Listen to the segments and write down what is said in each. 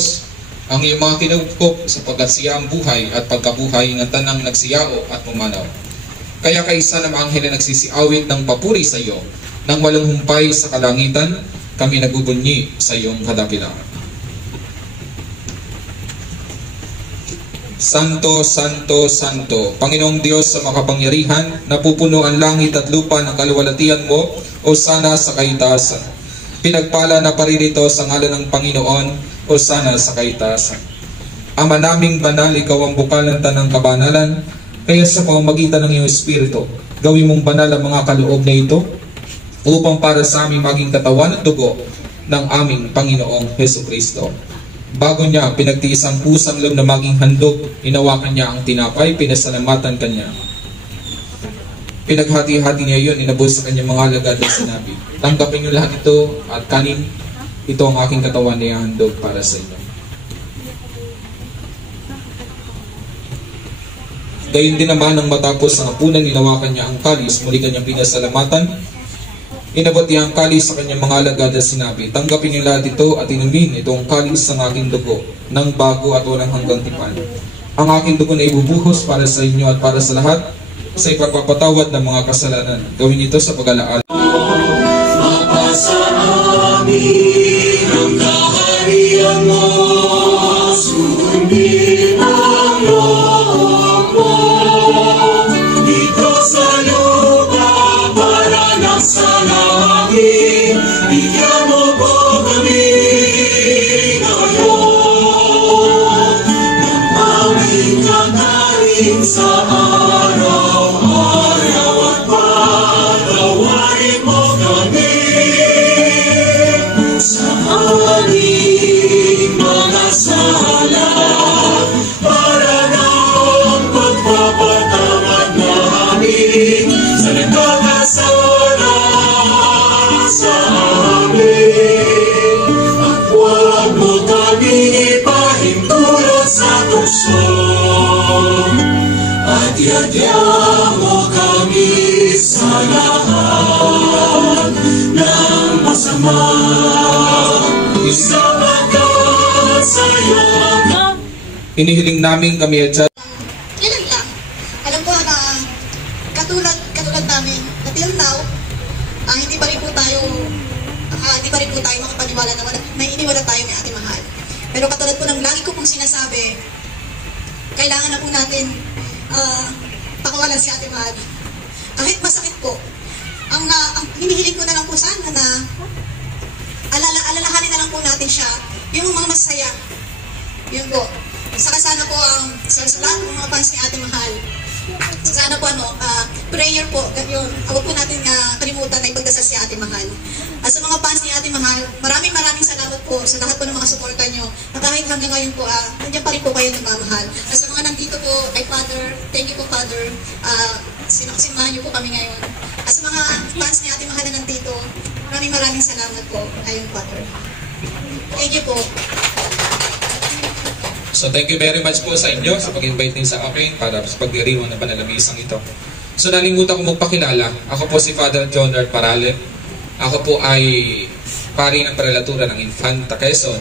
Diyos ang iyong mga kinugkop sapagkat siya ang buhay at pagkabuhay ng tanang nagsiyao at pumanaw. Kaya kaisa ng mga anghel na nagsisiawit ng papuri sa iyo, nang walang humpay sa kalangitan, kami nagbubunyi sa iyong kadakilaan. Santo, Santo, Santo, Panginoong Diyos sa makapangyarihan, napupuno ang langit at lupa ng kaluwalhatian mo, o sana sa kaitaasan. Pinagpala na paririto sa ngalan ng Panginoon, o sana sa kaitaasan. Ama naming banal, ikaw ang bukal ng tanang kabanalan, kaya sa pamamagitan ng iyong Espiritu, gawin mong banal ang mga kaloob na ito, upang para sa aming maging katawan at dugo ng aming Panginoong Hesukristo. Bago niya pinagtiis ang pusang loob na maging handog, inawakan niya ang tinapay, pinasalamatan kanya. Pinaghati-hati niya yun, inabos sa kanyang mga alagad at sinabi, tanggapin niyo lahat ito at kanin, ito ang aking katawan na ihahandog para sa inyo. Gayon din naman nang matapos ang hapunan, inawakan niya ang kalis, muli kanyang pinasalamatan. Inabot niya ang kalis sa kanyang mga alagad at sinabi, tanggapin niyo lahat ito at inumin itong kalis ng aking dugo, ng bago at walang hanggang tipan. Ang aking dugo na ibubuhos para sa inyo at para sa lahat, sa ipagpapatawad ng mga kasalanan. Gawin ito sa pag-alaala. Mapasa amin ang kaharian mo, sundin ang loob mo, dito sa lupa para nasa langit. Bigyan mo po kami ngayon ng aming kakain sa araw-araw at patawarin mo kami sa aming mga sala para ng pagpapatawad namin sa nagkakasala sa amin, at huwag mo kami ipahintulot sa tukso, at iadya mo kami sa lahat ng masama, sapagkat sa'yo Hinihiling namin kami at Ilan lang. Alam ko na katulad namin, na till now, hindi pa rin po tayo makapaniwala na may iniwala tayo may ating mahal. Pero katulad po ng lagi ko pong sinasabi, kailangan na po natin pakawalan si ating mahal. Kahit masakit po, ang hinihiling ko na lang po sana na alalahanin na lang po natin siya, yung mga masaya. Yun po. Saka sana po sa lahat ng mga fans ni Ate Mahal, sana po prayer po, yun, huwag po natin kalimutan na ipagdasal si Ate Mahal. Sa mga fans ni Ate Mahal, maraming salamat po sa lahat po ng mga suporta nyo, na kahit hanggang ngayon po, nandiyan pa rin po kayo nagmamahal. Sa mga nandito po, ay Father, thank you po Father, sinakasimahan nyo po kami ngayon. Sa mga fans ni Ate Mahal na nandito, maraming salamat po, ayun Father. Thank you po. So thank you very much po sa inyo sa pag-invite niyo sa akin para sa pagdiriwang ng panalamisang ito. So nalimutan ko magpakilala. Ako po si Father John Lord Parale. Ako po ay pari ng prelatura ng Infanta Quezon.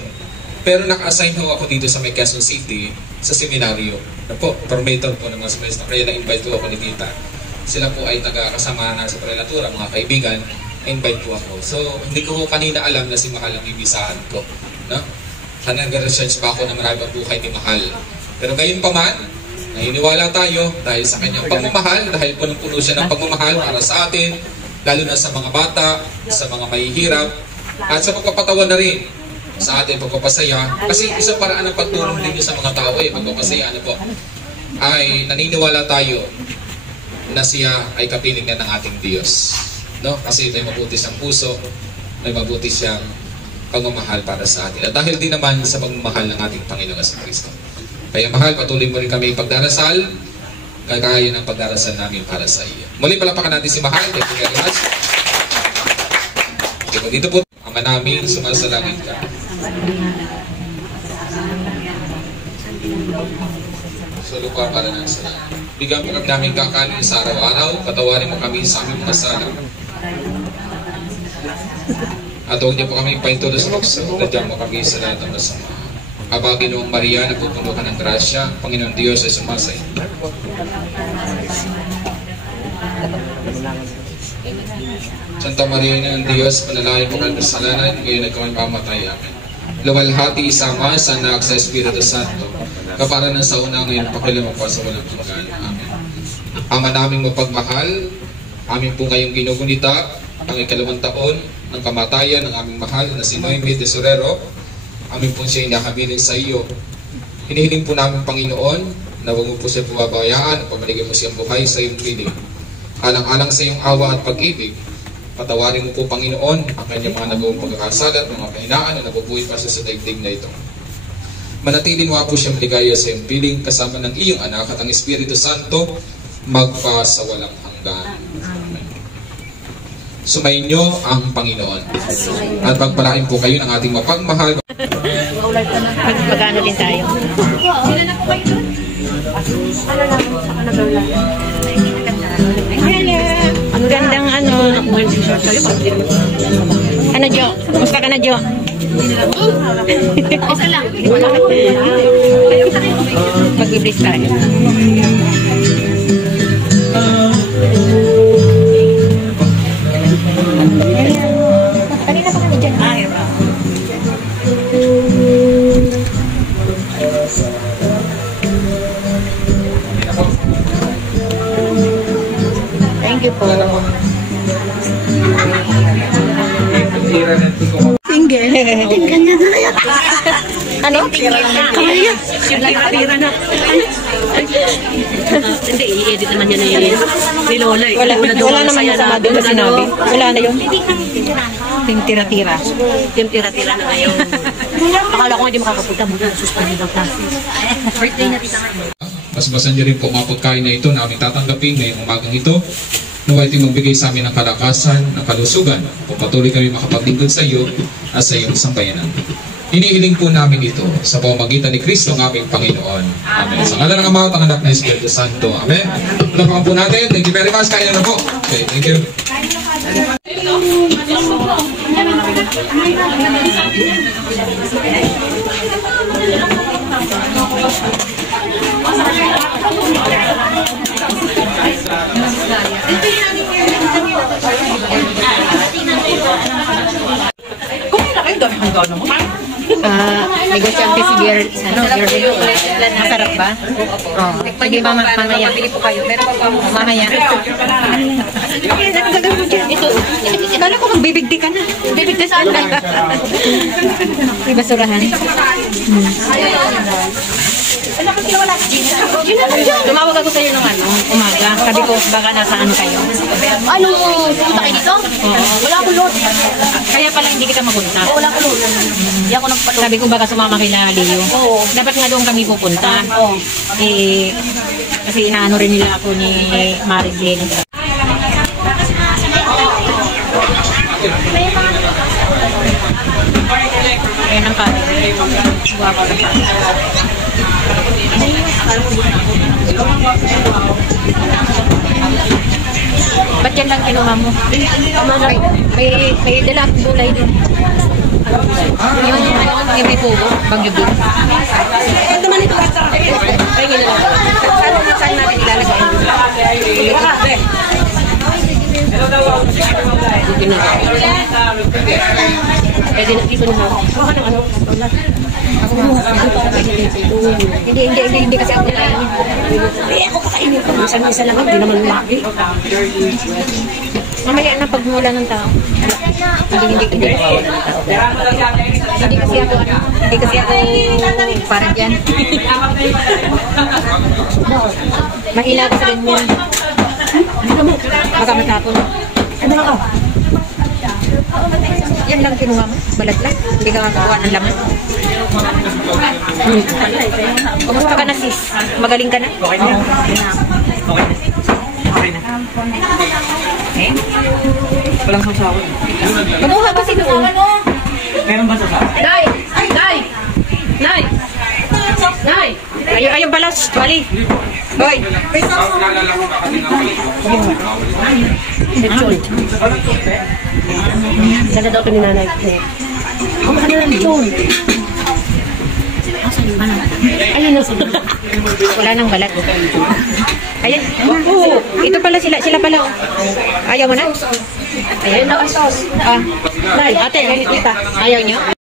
Pero naka-assign ho ako dito sa may Quezon City sa seminaryo. Po, formator po ng mga semester. Kaya na-invite po ako ni Tita. Sila po ay nagkakasama na sa prelatura, mga kaibigan. Na-invite po ako. So hindi ko kanina alam na si Mahal ang ibisahan ko. No? Nag-research pa ako na marami ang buhay ni Mahal. Pero gayon pa man, naniniwala tayo dahil sa kanyang pagmamahal, dahil punong-puno siya ng pagmamahal para sa atin, lalo na sa mga bata, sa mga mahihirap, at sa pagpapatawan na rin sa ating pagpapasaya. Kasi isang paraan ng pagtulong din sa mga tao, pagpapasaya po, ay naniniwala tayo na siya ay kapiling na ng ating Diyos. No? Kasi may mabuti siyang puso, may mabuti siyang pagmamahal para sa atin. At dahil din naman sa pagmamahal ng ating Panginoong Kristo. Kaya Mahal, patuloy mo rin kami pagdarasal, kagaya ng pagdarasal namin para sa iyo. Muli palapakan natin si Mahal. Thank you very much. Okay, dito po, Ama namin, sumasalangit ka. Sa lupa para ng salamat. Bigyan mo kami namin kakanin sa araw-araw, patawarin mo kami sa aming masala. At huwag niyo po kami pahintulos sa tukso, dadyan mo kami sa lahat ng masama. Aba, Ginoong Maria, napupuno ka ng grasya, Panginoon Diyos ay sumasa iyo. Santa Maria ng Diyos, panalangin mo ng kasalanan, ngayon ay kami mamatay. Amen. Luwalhati isama sa anak sa Espiritu Santo, kapara ng sa una ngayon pakilamang pa sa walang hanggan. Amen. Ama naming mapagmahal, amin po ngayong ginugunita ang ikalawang taon ng kamatayan ng aming mahal na si Noemi Tesorero. Amin po siya inakabilin sa iyo. Hinihiling po namin, Panginoon, na huwag mo po siya pumabayaan, pamaligay mo siyang buhay sa iyong piling. Alang-alang sa iyong awa at pag-ibig, patawarin mo po, Panginoon, ang kanyang mga nagawang pagkakasala at mga kahinaan na nabubuhay pa siya sa daigdig na ito. Manatilin mo po siyang maligaya sa iyong piling kasama ng iyong anak at ang Espiritu Santo magpa sa walang hanggan. Amen. Sumayin niyo ang Panginoon at pagpalain po kayo ng ating mapagmahal. Magpagano din tayo. Ang gandang ano. Ano, Jo? Kumusta ka na, Jo? Okay lang. Mag-iblis tayo. Kanina pa kami dyan. Thank you po. Single. Kanya na yan. Ano? Kaya. Tira na. Hindi, i-edit naman yan ni Lola. Wala naman yung sama doon na sinabi. Wala na yun. Yung tira-tira. Yung tira-tira na ngayon. Akala ko hindi makakapunta mo na. Suspend ng classes. Birthday na tita ngayon. Basbasan niyo rin po mga pagkain na ito na aming tatanggapin ngayong umagang ito. Naway ito magbigay sa amin ng kalakasan, ng kalusugan, kung patuloy kami makapaglingkod sa iyo at sa iyong sambayanan. Inihiling po namin ito sa pamamagitan ni Kristo ng aming Panginoon. Amen. Sa ngalan ng Ama at ng Anak na Espiritu Santo. Amen. Palapakan po natin. Thank you very much. Kain na po. Okay, thank you. Negosyante si Girl. Masarap ba? Oo. Sige, mamaya. Mamaya. Ano gagawin mo dyan? Ito. Kala ko magbibigdi ka na. Bibigdi saan ka? May basurahan. Tumawag ako sa'yo ng umaga. Sabi ko, baka nasaan kayo. Ano? Punta kayo dito? Wala akong load. Kaya pala hindi kita mapunta. Wala akong load. Hindi ako nagpaload. Sabi ko baka sumama kila Leo. Oo. Dapat nga doon kami pupunta. Eh, kasi inaano rin nila ako ni Maricel. Ayan ang pare. Guwapo na pare. Ba't yan lang kinuha mo? May dala akong gulay doon. Yung may pugo, bagyo doon. Ito naman ito. Pahingin lang. Saan natin ilalagay? Pwede na dito naman. Baka ng ano? Ako mo. Hindi kasi ako kakainin. Eh, ako kakainin ko. Minsan lang, hindi naman lagi. Mamaya na pagmula ng tao. Hindi kasi ako parang dyan. Mahila ka sa ganyan. Baka matapon. Ano ka? Yan lang kinuha mo. Balat lang. Hindi ka makakuha ng laman. Kumusta ka na, sis? Magaling ka na? Okay na. Okay na. Walang sasawa. Mabuha kasi doon. Meron ba sasawa? Nay! Nay! Ayun balas. Wali. Hoy. Ganda daw ito ni nanay. Ang kanila nito. Ayun, no. Wala nang balat. Ayan. Ito pala sila pala. Ayaw mo na? Ayan. Ah, ate, ganito. Ayaw niyo?